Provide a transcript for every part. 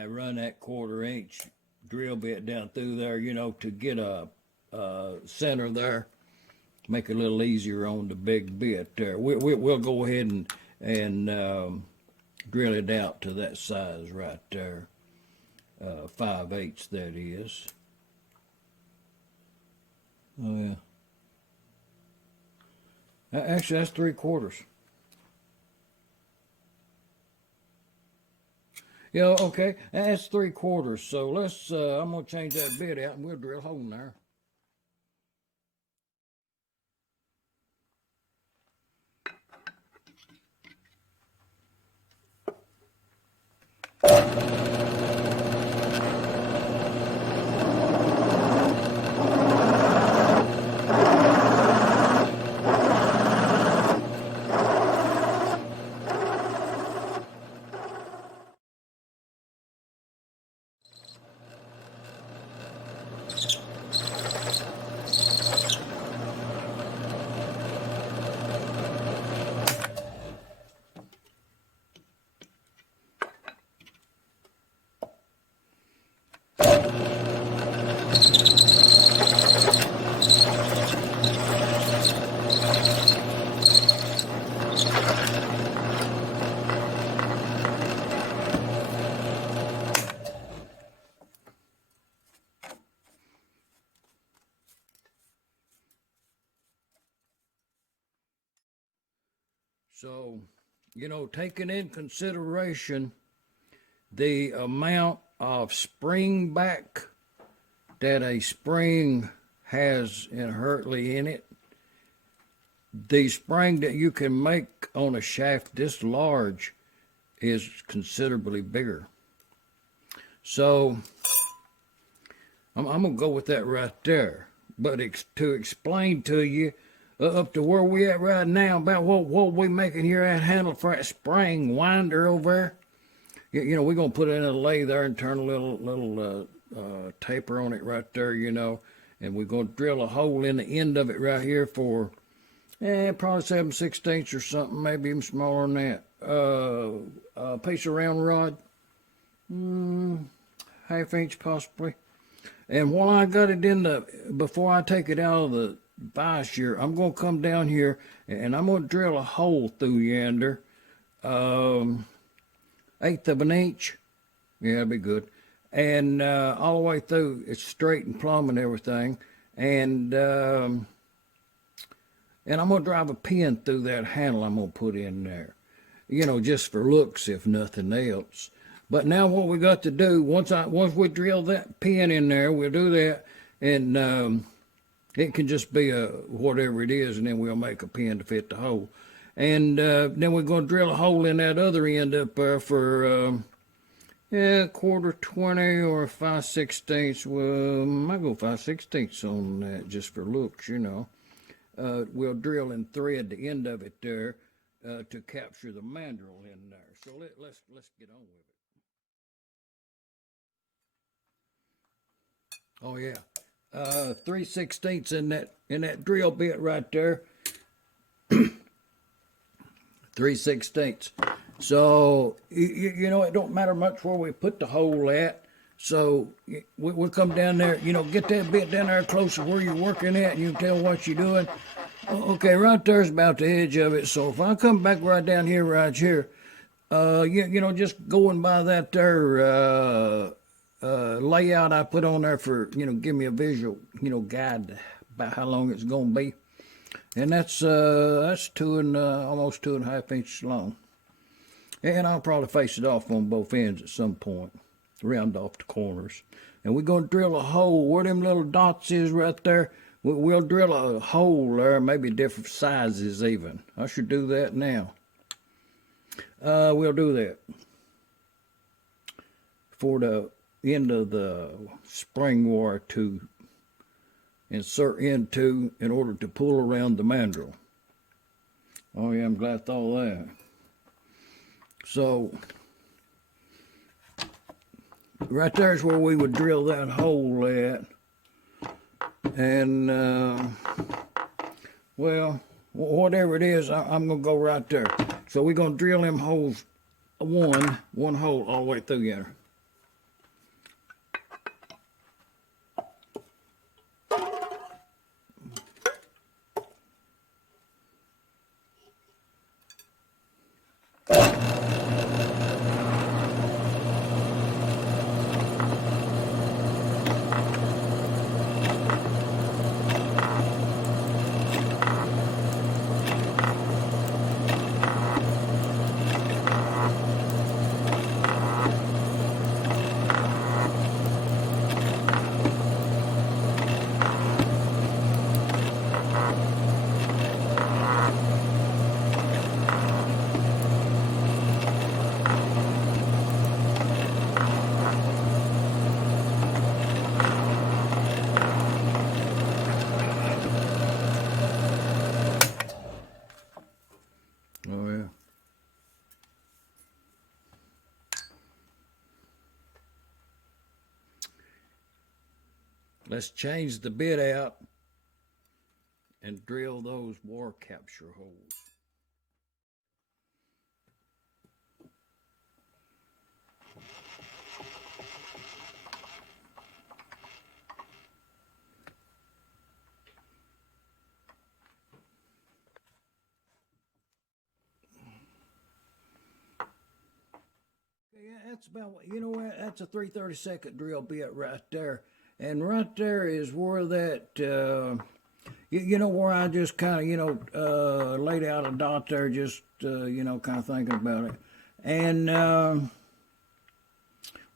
I run that 1/4 inch drill bit down through there, you know, to get a center there, make it a little easier on the big bit there. We'll go ahead and drill it out to that size right there, 5/8 that is. Oh yeah. Actually, that's 3/4. Yeah, okay, that's 3/4. So let's, I'm gonna change that bit out and we'll drill a hole in there. So, you know, taking in consideration the amount of spring back that a spring has inherently in it, the spring that you can make on a shaft this large is considerably bigger. So, I'm going to go with that right there. But to explain to you, up to where we at right now, about what we making here at handle for that spring winder over there. You know, we're going to put it in a lathe there and turn a little taper on it right there, you know. And we're going to drill a hole in the end of it right here for, probably 7/16 or something, maybe even smaller than that. A piece of round rod, 1/2 inch possibly. And while I got it in before I take it out of the vise here, I'm going to come down here and I'm going to drill a hole through yonder, 1/8 of an inch. Yeah, that'd be good. And all the way through, it's straight and plumb and everything. And I'm going to drive a pin through that handle I'm going to put in there. You know, just for looks, if nothing else. But now what we got to do, once we drill that pin in there, we'll do that, and it can just be a whatever it is, and then we'll make a pin to fit the hole. And then we're going to drill a hole in that other end up there for 1/4 or 5/16. Well, I might go 5/16 on that just for looks, you know. We'll drill and thread the end of it there to capture the mandrel in there. So let's get on with it. Oh yeah, 3/16 in that drill bit right there. 3/16. So you know, it don't matter much where we put the hole at. So we'll come down there, you know, get that bit down there close to where you're working at, and you can tell what you're doing. Okay, right there's about the edge of it. So if I come back right down here, right here, you know, just going by that there layout I put on there for, you know, give me a visual, you know, guide about how long it's going to be. And that's almost 2.5 inches long. And I'll probably face it off on both ends at some point, round off the corners. And we're going to drill a hole where them little dots is right there. We'll drill a hole there, maybe different sizes even. I should do that now. We'll do that for the end of the spring wire to insert into in order to pull around the mandrel. Oh yeah, I'm glad I thought of that. So right there is where we would drill that hole at. And well, whatever it is, I'm gonna go right there. So we're gonna drill them holes, one hole all the way through there. Let's change the bit out and drill those war capture holes. Yeah, that's about, you know what, that's a 3/32 drill bit right there. And right there is where that, you know, where I just kind of, you know, laid out a dot there, just, you know, kind of thinking about it. And, well,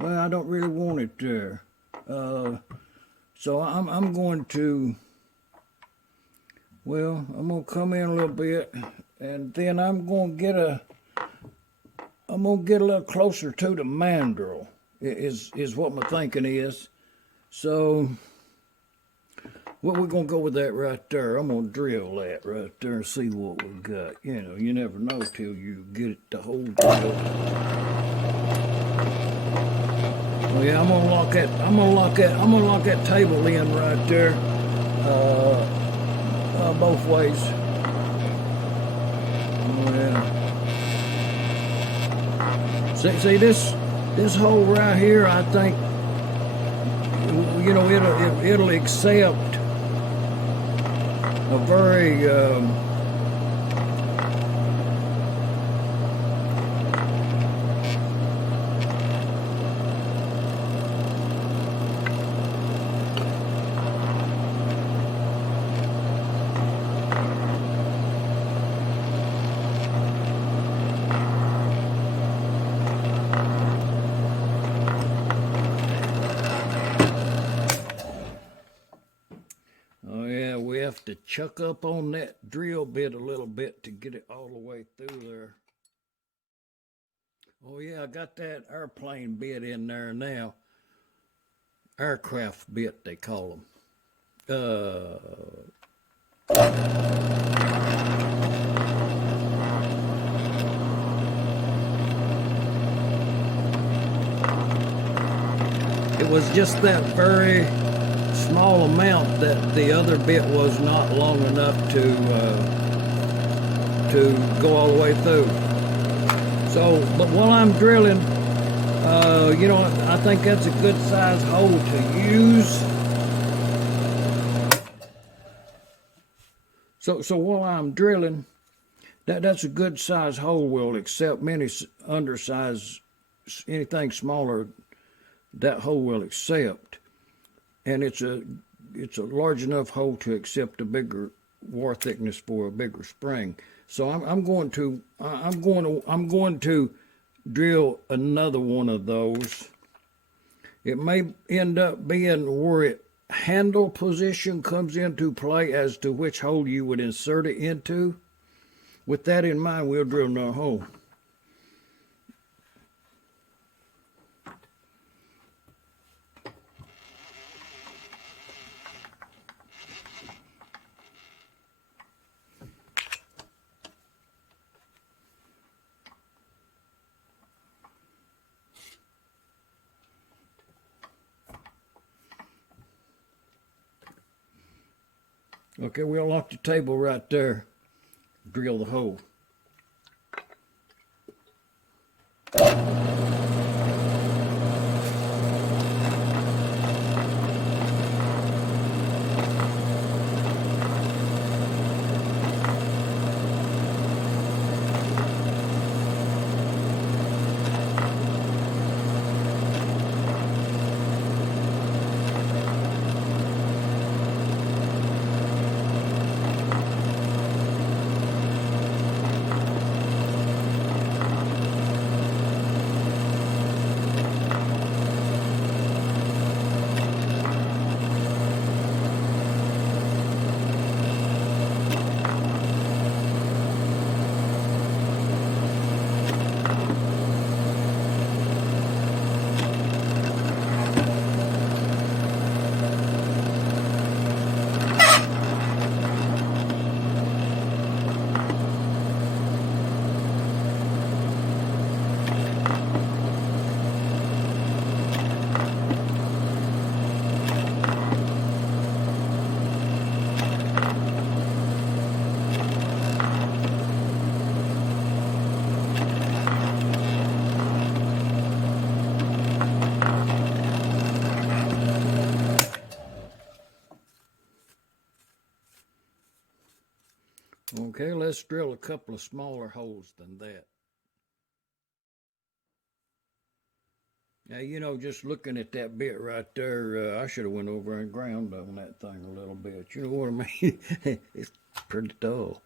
I don't really want it there. So I'm going to, well, I'm going to come in a little bit, and then I'm going to get a little closer to the mandrel, is what my thinking is. So, well, we're going to go with that right there. I'm going to drill that right there and see what we got. You know, you never know till you get it the whole drill. Well, yeah, I'm gonna lock that table in right there, both ways. Oh, yeah. See this hole right here, I think, you know, it'll accept a very to chuck up on that drill bit a little bit to get it all the way through there. Oh yeah, I got that airplane bit in there now. Aircraft bit, they call them. It was just that very small amount that the other bit was not long enough to go all the way through. So, but while I'm drilling, you know, I think that's a good size hole to use. So while I'm drilling, that's a good size hole. Will accept many undersized, anything smaller, that hole will accept. And it's a large enough hole to accept a bigger war thickness for a bigger spring. So I'm going to drill another one of those. It may end up being where it handle position comes into play as to which hole you would insert it into. With that in mind, we'll drill another hole. Okay, we'll lock the table right there, drill the hole. Okay, let's drill a couple of smaller holes than that. Now, you know, just looking at that bit right there, I should have went over and ground on that thing a little bit. You know what I mean? It's pretty dull.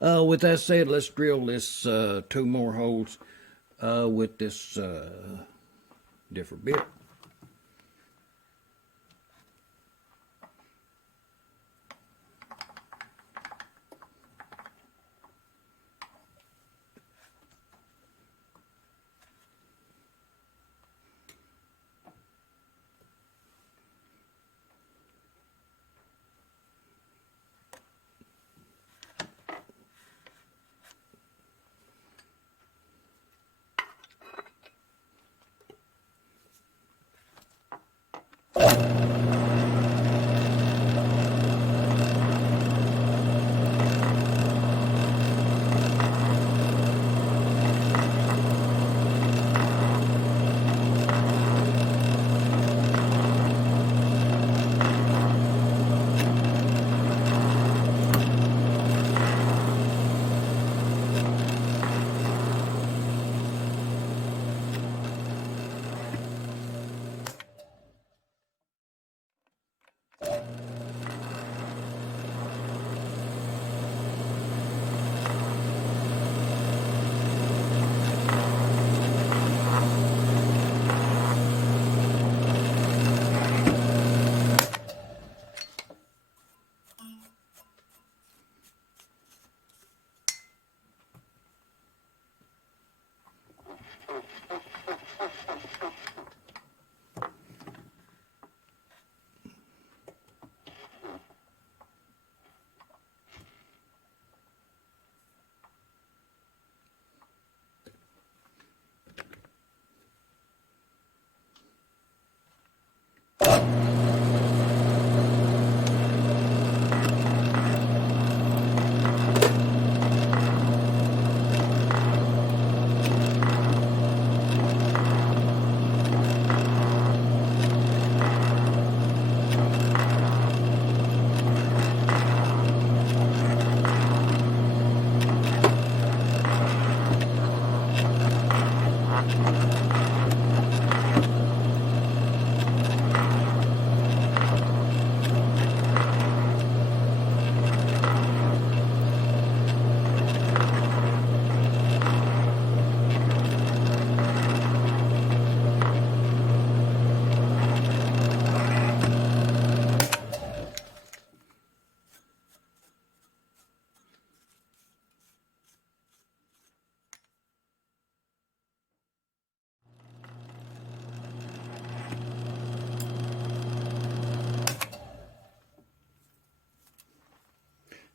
With that said, let's drill this 2 more holes with this different bit.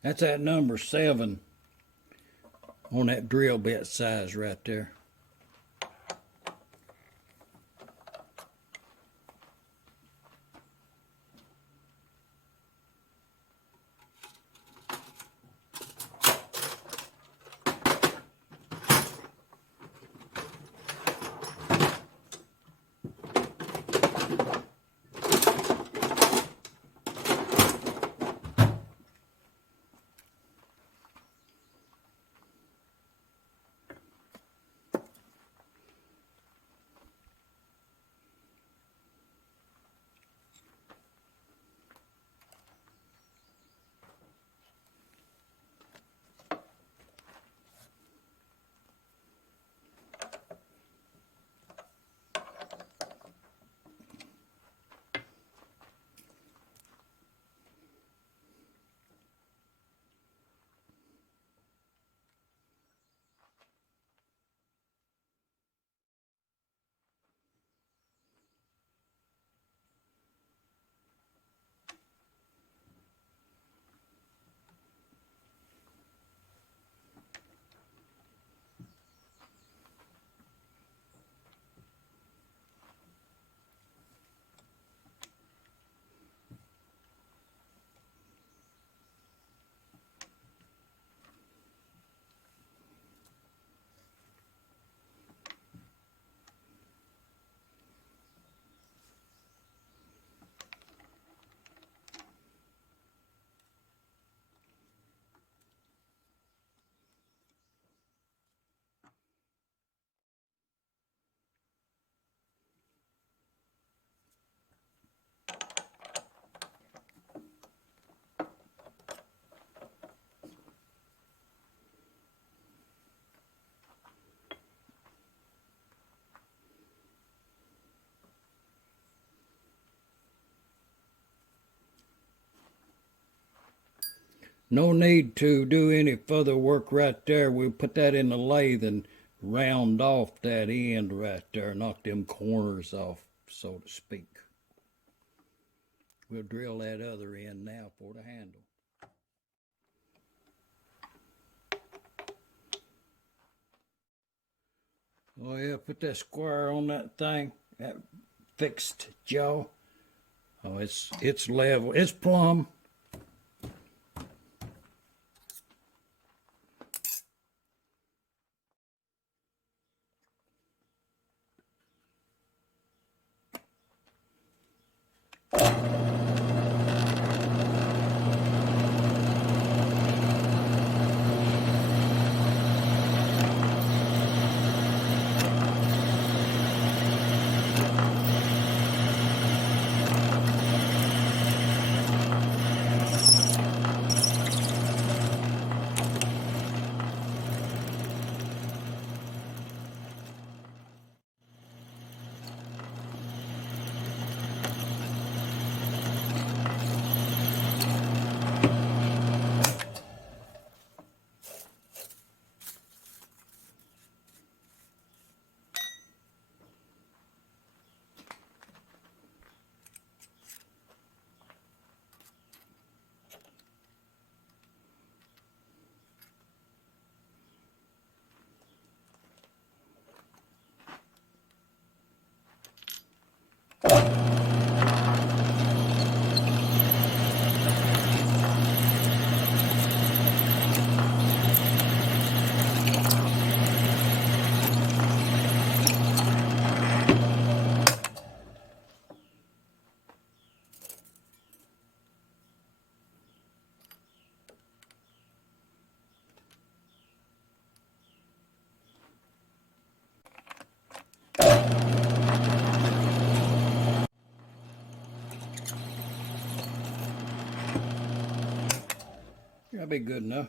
That's at number 7 on that drill bit size right there. No need to do any further work right there. We'll put that in the lathe and round off that end right there, knock them corners off, so to speak. We'll drill that other end now for the handle. Oh yeah, put that square on that thing, that fixed jaw. Oh, it's level, it's plumb. That'll be good enough.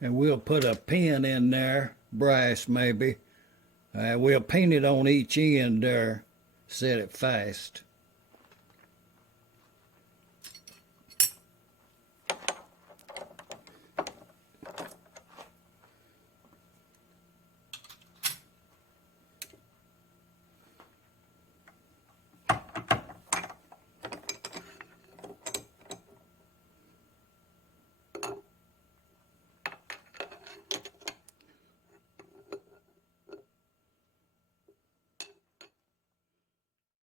And we'll put a pin in there, brass maybe. We'll paint it on each end there, set it fast.